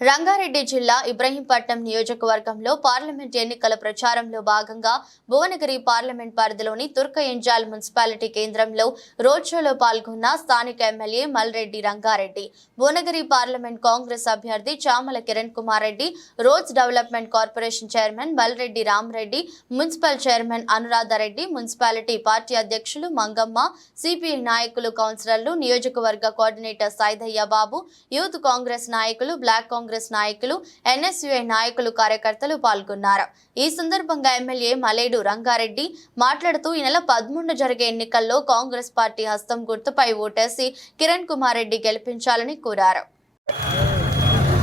రంగారెడ్డి జిల్లా ఇబ్రహీంపట్నం నియోజకవర్గంలో పార్లమెంట్ ఎన్నికల ప్రచారంలో భాగంగా భువనగిరి పార్లమెంట్ పరిధిలోని తుర్కయంజాల్ మున్సిపాలిటీ కేంద్రంలో రోడ్ షోలో పాల్గొన్న స్థానిక ఎమ్మెల్యే మల్రెడ్డి రంగారెడ్డి, భువనగిరి పార్లమెంట్ కాంగ్రెస్ అభ్యర్థి Chamala Kiran Kumar Reddy, roads development corporation chairman Malreddy Ramareddy, municipal chairman Anuradha Reddy, municipality party అధ్యక్షులు మంగమ్మ, సిపిఐ నాయకులు, కౌన్సిలర్లు, నియోజకవర్గ కోఆర్డినేటర్ సైదయ్య బాబు, యూత్ కాంగ్రెస్ నాయకులు, బ్లాక్ కాంగ్రెస్ నాయకులు, ఎన్ఎస్యుఐ నాయకులు, కార్యకర్తలు పాల్గొన్నారు. ఈ సందర్భంగా ఎమ్మెల్యే మలేడు రంగారెడ్డి మాట్లాడుతూ ఈ నెల 13 జరిగే ఎన్నికల్లో కాంగ్రెస్ పార్టీ హస్తం గుర్తుపై ఓటేసి కిరణ్ కుమార్ రెడ్డి గెలిపించాలని కోరారు.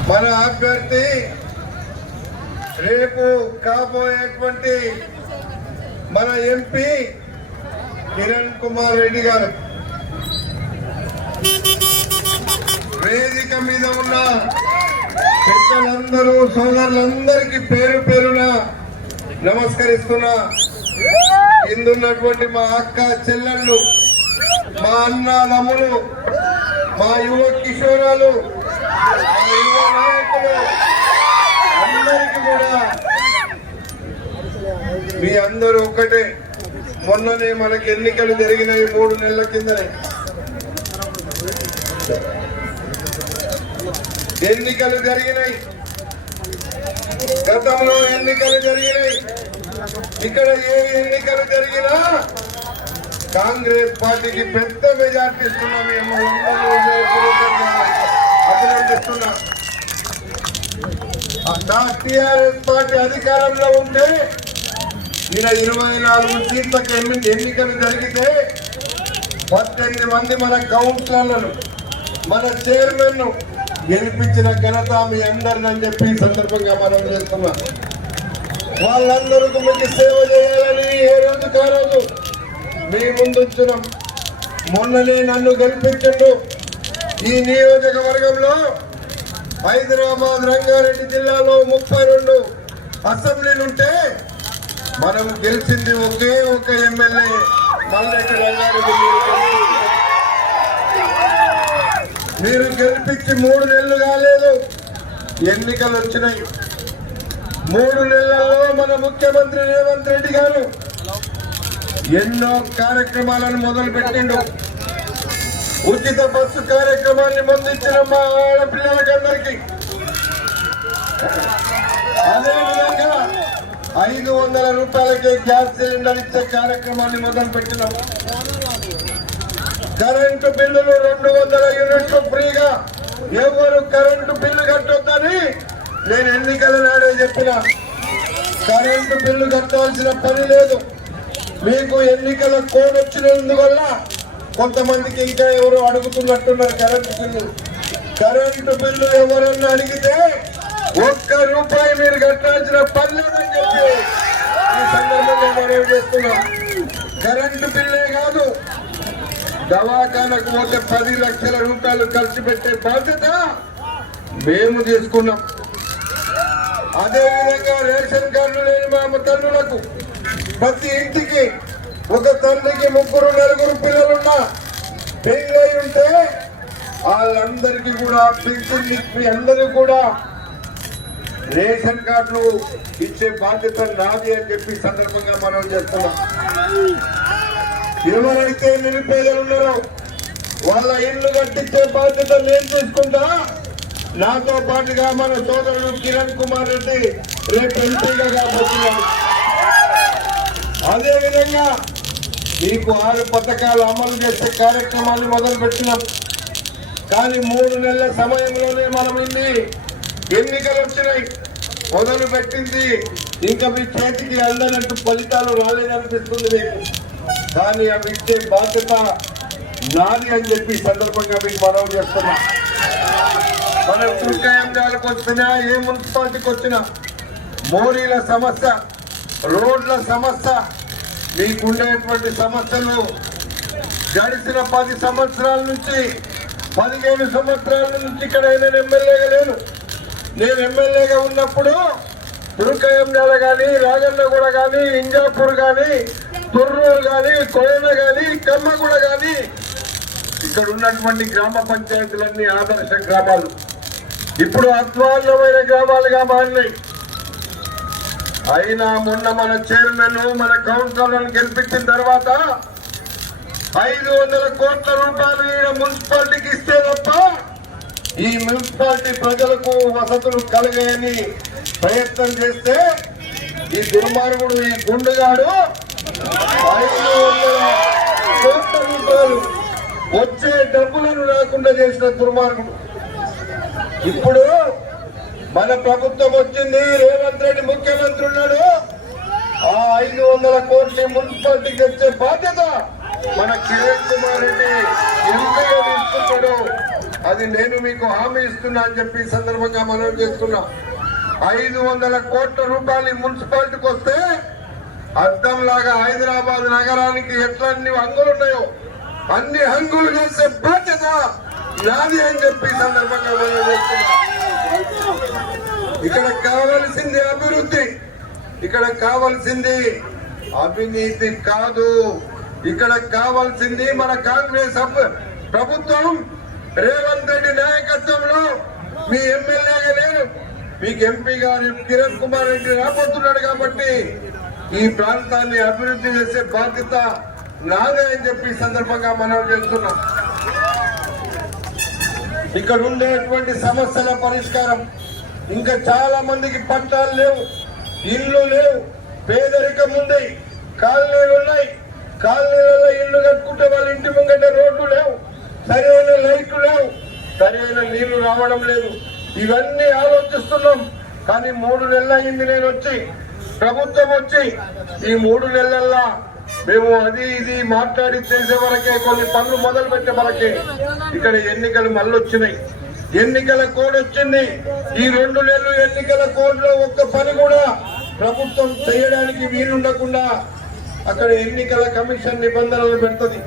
మన అభ్యర్థి రేపు కాబోయేటువంటి మన ఎంపీ కిరణ్ కుమార్ రెడ్డి గారు. వేదిక మీద ఉన్న పెద్దలందరూ, సోదరులందరికీ పేరు పేరున నమస్కరిస్తున్నా. ఇందున్నటువంటి మా అక్క చెల్లెళ్ళు, మా అన్న తమ్ములు, మా యువ కిషోరాలు, మా యువ నాయకులు అందరికీ కూడా మీ అందరూ ఒక్కటే. మొన్ననే మనకి ఎన్నికలు జరిగినవి 3 నెలల కిందనే. ఎన్నికలు జరిగినాయి, గతంలో ఎన్నికలు జరిగినాయి. ఇక్కడ ఏ ఎన్నికలు జరిగినా కాంగ్రెస్ పార్టీకి పెద్ద మెజార్టీ ఇస్తున్నాం. మేము అభినందిస్తున్నా. టీఆర్ఎస్ పార్టీ అధికారంలో ఉంటే ఇలా 24 సీట్లకు ఎన్నికలు జరిగితే 18 మంది మన కౌన్సిలర్లను, మన చైర్మన్ గెలిపించిన ఘనత మీ అందరిని చెప్పి ఈ సందర్భంగా మనం చేస్తున్నాం. వాళ్ళందరికీ మీకు సేవ చేయాలని ఏ రోజు కారోజు మీ ముందుంచున్నాం. మొన్ననే నన్ను గెలిపించండు. ఈ నియోజకవర్గంలో హైదరాబాద్ రంగారెడ్డి జిల్లాలో 32 అసెంబ్లీలుంటే మనం గెలిచింది ఒకే ఒక ఎమ్మెల్యే మల్రెడ్డి రంగారెడ్డి. మీరు గెలిపించి 3 నెలలు కాలేదు, ఎన్నికలు వచ్చినాయి. 3 నెలల్లో మన ముఖ్యమంత్రి రేవంత్ రెడ్డి గారు ఎన్నో కార్యక్రమాలను మొదలు పెట్టిండు. ఉచిత బస్సు కార్యక్రమాన్ని ముందించిన మా ఆడపిల్లలకందరికీ, అదేవిధంగా 500 రూపాయలకే గ్యాస్ సిలిండర్ ఇచ్చే కార్యక్రమాన్ని మొదలు పెట్టినాం. కరెంటు బిల్లులు 200 యూనిట్లు ఫ్రీగా, ఎవరు కరెంటు బిల్లు కట్టొద్దని నేను ఎన్నికల నాడే చెప్పిన. కరెంటు బిల్లు కట్టాల్సిన పని లేదు. మీకు ఎన్నికల కోడ్ వచ్చినందువల్ల కొంతమందికి ఇంకా ఎవరు అడుగుతున్నట్టున్నారు కరెంటు బిల్లు ఎవరన్నా అడిగితే 1 రూపాయి మీరు కట్టాల్సిన పని లేదని చెప్పి ఈ సందర్భంగా మనవి చేస్తున్నాం. కరెంటు బిల్లే కాదు, దవాఖానకు పోతే 10 లక్షల రూపాయలు ఖర్చు పెట్టే బాధ్యత మేము తీసుకున్నాం. అదేవిధంగా రేషన్ కార్డు లేని మా తల్లులకు, ప్రతి ఇంటికి ఒక తల్లికి 3, 4 పిల్లలున్నా పెళ్ళై ఉంటే వాళ్ళందరికీ కూడా పింఛన్ ఇచ్చి అందరూ కూడా రేషన్ కార్డులు ఇచ్చే బాధ్యత నాది అని చెప్పి సందర్భంగా మనం చేస్తున్నాం. ఎవరైతే నిరుపేదలు ఉన్నారో వాళ్ళ ఇల్లు కట్టించే బాధ్యత నేను తీసుకుంటా. నాతో పాటుగా మన సోదరుడు కిరణ్ కుమార్ రెడ్డి రేపు ఎంపీగా కాబోతున్నాడు. అదేవిధంగా మీకు 6 పథకాలు అమలు చేసే కార్యక్రమాన్ని మొదలు పెట్టినాం. కానీ 3 నెలల సమయంలోనే మనం ఇన్ని ఎన్నికలు వచ్చినాయి. మొదలు పెట్టింది ఇంకా మీ చేతికి అందనట్టు ఫలితాలు రాలేదనిపిస్తుంది మీకు. కానీ అవి ఇచ్చే బాధ్యత నాది అని చెప్పి సందర్భంగా మీకు మనవి చేస్తున్నా. మన తుర్కయంజాలకు వచ్చినా, ఏ మున్సిపాలిటీకి వచ్చినా మోరీల సమస్య, రోడ్ల సమస్య, మీకుండేటువంటి సమస్యలు గడిచిన 10 సంవత్సరాల నుంచి 15 సంవత్సరాల నుంచి ఇక్కడ నేను ఎమ్మెల్యేగా లేను. నేను ఎమ్మెల్యేగా ఉన్నప్పుడు తుర్కయంజాల కానీ, రాజన్నగూడ కానీ, ఇంజాపూర్ కానీ, తొర్రూరు కానీ, కోయన కానీ, కమ్మగూడ కానీ, ఇక్కడ ఉన్నటువంటి గ్రామ పంచాయతీలన్నీ ఆదర్శ గ్రామాలు. ఇప్పుడు అధ్వాన్నమైన గ్రామాలుగా మారినాయి. అయినా మొన్న మన చైర్మన్ మన కౌన్సిలర్లను గెలిపించిన తర్వాత 500 కోట్ల రూపాయలు ఈయన మున్సిపాలిటీకి ఇస్తే తప్ప ఈ మున్సిపాలిటీ ప్రజలకు వసతులు కలగాయని ప్రయత్నం చేస్తే ఈ దుర్మార్గుడు ఈ గుండుగాడు 500 కోట్ల రూపాయలు వచ్చే డబ్బులను రాకుండా చేసిన దుర్మార్గుడు. ఇప్పుడు మన ప్రభుత్వం వచ్చింది, రేవంత్ రెడ్డి ముఖ్యమంత్రి ఉన్నాడు. ఆ 500 కోట్ల మున్సిపాలిటీకి తెచ్చే బాధ్యత మన కిరణ్ కుమార్ రెడ్డి ఎంపీగా తీసుకుంటాడు. అది నేను మీకు హామీ ఇస్తున్నా అని చెప్పి సందర్భంగా మనం చేస్తున్నాం. 500 కోట్ల రూపాయలు మున్సిపాలిటీకి వస్తే అద్దంలాగా హైదరాబాద్ నగరానికి ఎట్లన్ని హంగులు ఉన్నాయో అన్ని హంగులు చేసే బాధ్యత నాది అని చెప్పి సందర్భంగా మనం చేస్తున్నాం. ఇక్కడ కావాల్సింది అభివృద్ధి, ఇక్కడ కావాల్సింది అవినీతి కాదు. ఇక్కడ కావాల్సింది మన కాంగ్రెస్ ప్రభుత్వం రేవంత్ రెడ్డి నాయకత్వంలో మీ ఎమ్మెల్యేగా నేను మీకు ఎంపీ గారు కిరణ్ కుమార్ రెడ్డి రాబోతున్నాడు కాబట్టి ఈ ప్రాంతాన్ని అభివృద్ధి చేసే బాధ్యత నాదే అని చెప్పి సందర్భంగా మనం చేస్తున్నాం. ఇక్కడ ఉండేటువంటి సమస్యల పరిష్కారం, ఇంకా చాలా మందికి పట్టాలు లేవు, ఇల్లు లేవు, పేదరికం ఉంది, కాలనీలు ఉన్నాయి. కాలనీలలో ఇల్లు కట్టుకుంటే వాళ్ళ ఇంటి ముంగట రోడ్లు లేవు, సరైన లైట్లు లేవు, సరైన నీళ్లు రావడం లేదు. ఇవన్నీ ఆలోచిస్తున్నాం. కానీ 3 నెలలు అయింది నేను వచ్చి, ప్రభుత్వం వచ్చి. ఈ 3 నెలల్లో మేము అది ఇది మాట్లాడి చేసే వరకే, కొన్ని పనులు మొదలు పెట్టే వరకే ఇక్కడ ఎన్నికలు మళ్ళీ వచ్చినాయి. ఎన్నికల కోడ్ వచ్చింది. ఈ 2 నెలలు ఎన్నికల కోడ్ లో ఒక్క పని కూడా ప్రభుత్వం చేయడానికి వీలుండకుండా అక్కడ ఎన్నికల కమిషన్ నిబంధనలు పెడుతుంది.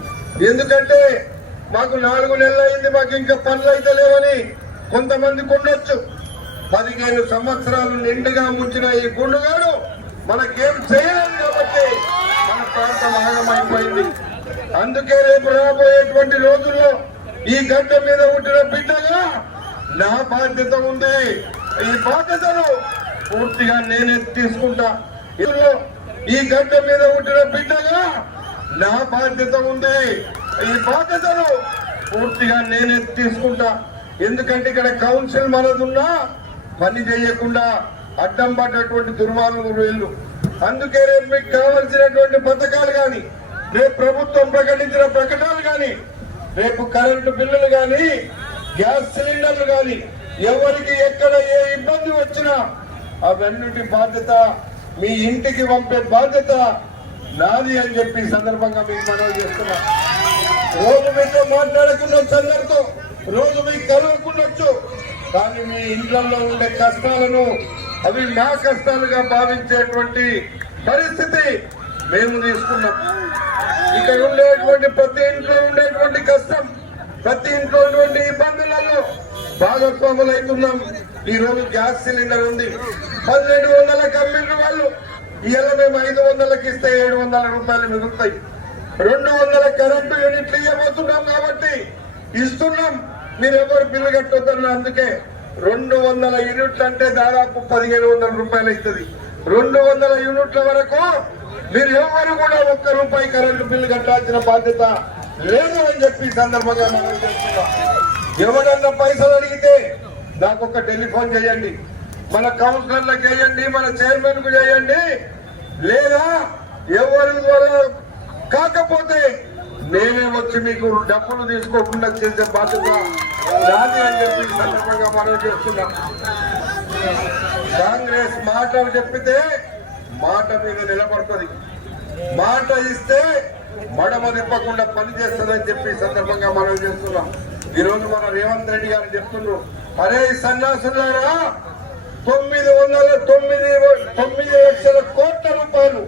ఎందుకంటే మాకు 4 నెలలు అయింది, మాకు ఇంకా పనులు అయితే లేవని కొంతమందికి ఉండొచ్చు. 15 సంవత్సరాలు నిండుగా ముంచిన ఈ గుండుగాడు మనకేం చేయలేదు కాబట్టి మన ప్రాంతం ఆగమైపోయింది. అందుకే రేపు రాబోయేటువంటి రోజుల్లో ఈ గడ్డ మీద ఉంటున్న బిడ్డగా నా బాధ్యత ఉంది. ఈ బాధ్యతను పూర్తిగా నేనే తీసుకుంటా. ఈ గడ్డ మీద ఉంటున్న బిడ్డగా నా బాధ్యత ఉంది. ఈ బాధ్యతను పూర్తిగా నేనే తీసుకుంటా. ఎందుకంటే ఇక్కడ కౌన్సిల్ మనదున్నా పని చేయకుండా అడ్డం పడ్డటువంటి దుర్మార్గులు వీళ్ళు. అందుకే రేపు మీకు కావలసినటువంటి పథకాలు కానీ, రేపు ప్రభుత్వం ప్రకటించిన ప్రకటనలు కానీ, రేపు కరెంటు బిల్లులు కానీ, గ్యాస్ సిలిండర్లు కానీ, ఎవరికి ఎక్కడ ఏ ఇబ్బంది వచ్చినా అవన్నిటి బాధ్యత మీ ఇంటికి పంపే బాధ్యత నాది అని చెప్పి సందర్భంగా మీకు మనవి చేస్తున్నా. రోజు మీతో మాట్లాడకుండా అందరితో రోజు మీకు కలవకుండొచ్చు, కానీ మీ ఇంట్లో ఉండే కష్టాలను అవి మా కష్టాలుగా భావించేటువంటి పరిస్థితి మేము తీసుకున్నాం. ఇక్కడ ఉండేటువంటి ప్రతి ఇంట్లో ఉండేటువంటి కష్టం, ప్రతి ఇంట్లో ఉన్నటువంటి ఇబ్బందులలో భాగస్వాములు అవుతున్నాం. ఈ రోజు గ్యాస్ సిలిండర్ ఉంది, 1200 అమ్మిండ్రు వాళ్ళు. ఇవాళ మేము 500కి ఇస్తే 700 రూపాయలు మిగులుతాయి. 200 కరెంటు యూనిట్లు ఇవ్వబోతున్నాం కాబట్టి ఇస్తున్నాం. మీరెవరు బిల్లు కట్టొద్దన్న. అందుకే 200 యూనిట్లు అంటే దాదాపు 1500 రూపాయలు అవుతుంది. 200 యూనిట్ల వరకు మీరు ఎవరు కూడా ₹1 కరెంటు బిల్లు కట్టాల్సిన బాధ్యత లేదు అని చెప్పి సందర్భంగా మనం చేస్తున్నాం. ఎవరన్నా పైసలు అడిగితే నాకు ఒక టెలిఫోన్ చేయండి, మన కౌన్సిలర్లకు చేయండి, మన చైర్మన్ కు చేయండి, లేదా ఎవరి ద్వారా కాకపోతే నేనే వచ్చి మీకు డబ్బులు తీసుకోకుండా చేసే బాధ్యత నాది అని చెప్పి సందర్భంగా మనం చేస్తున్నాం. కాంగ్రెస్ మాటలు చెప్పితే మాట మీద నిలబడుతుంది, మాట ఇస్తే మడమ తిప్పకుండా పనిచేస్తుందని చెప్పి సందర్భంగా మనం చేస్తున్నాం. ఈ రోజు మన రేవంత్ రెడ్డి గారు చెప్తున్నారు, అరే సన్యాసులారా 9 లక్షల కోట్ల రూపాయలు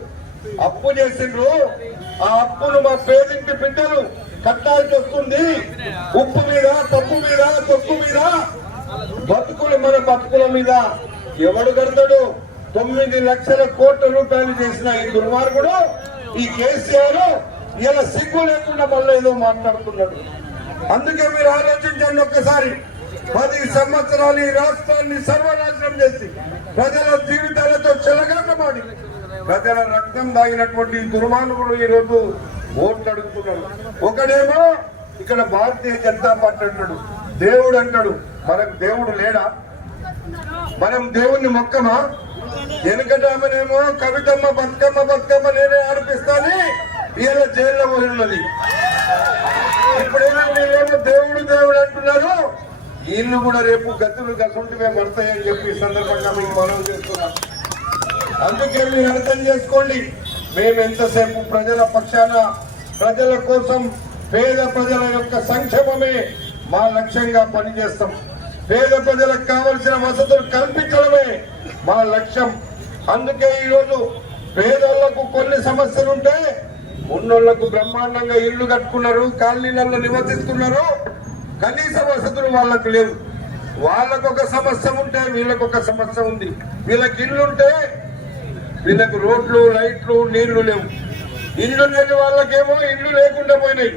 అప్పు చేసిండ్రు. ఆ అప్పును మా పేదింటి బిడ్డలు కట్టాల్సి వస్తుంది. ఉప్పు మీద, పప్పు మీద, తొక్కు మీద, బతుకులు మన బతుకుల మీద ఎవడు కడతాడు? 9 లక్షల కోట్ల రూపాయలు చేసిన ఈ దుర్మార్గుడు, ఈ కేసీఆర్ ఇలా సిగ్గు లేకుండా మళ్ళీ ఏదో మాట్లాడుతున్నాడు. అందుకే మీరు ఆలోచించండి ఒక్కసారి. 10 సంవత్సరాలు ఈ రాష్ట్రాన్ని సర్వనాశనం చేసి ప్రజల జీవితాలతో చెలగాటమాడి ప్రజల రక్తం దాగినటువంటి దుర్మార్గులు ఈ రోజు ఓట్లు అడుగుతున్నారు. ఒకడేమో ఇక్కడ భారతీయ జనతా పార్టీ అంటాడు, దేవుడు అంటాడు. మనకు దేవుడు లేడా? మనం దేవుణ్ణి మొక్కమా? వెనుకటామనేమో కవితమ్మ బతుకమ్మ బతుకమ్మ నేనే ఆడిపిస్తాని ఇలా జైల్లో పోయినది. ఇప్పుడేమో వీళ్ళేమో దేవుడు దేవుడు అంటున్నారు. వీళ్ళు కూడా రేపు గతులు గసుంటివే పడతాయని చెప్పి ఈ సందర్భంగా మీకు మనం చేస్తున్నాం. అందుకే మీరు అర్థం చేసుకోండి, మేము ఎంతసేపు ప్రజల పక్షాన, ప్రజల కోసం, పేద ప్రజల యొక్క సంక్షేమమే మా లక్ష్యంగా పనిచేస్తాం. పేద ప్రజలకు కావలసిన వసతులు కల్పించడమే మా లక్ష్యం. అందుకే ఈరోజు పేదోళ్లకు కొన్ని సమస్యలు ఉంటే ఉన్నోళ్లకు బ్రహ్మాండంగా ఇళ్లు కట్టుకున్నారు, కాలనీలలో నివసిస్తున్నారు. కనీస వసతులు వాళ్ళకు లేవు. వాళ్ళకు ఒక సమస్య ఉంటే వీళ్ళకు ఒక సమస్య ఉంది. వీళ్ళకి ఇల్లు ఉంటే వీళ్ళకు రోడ్లు, లైట్లు, నీళ్లు లేవు. ఇల్లు లేని వాళ్ళకేమో ఇల్లు లేకుండా పోయినాయి.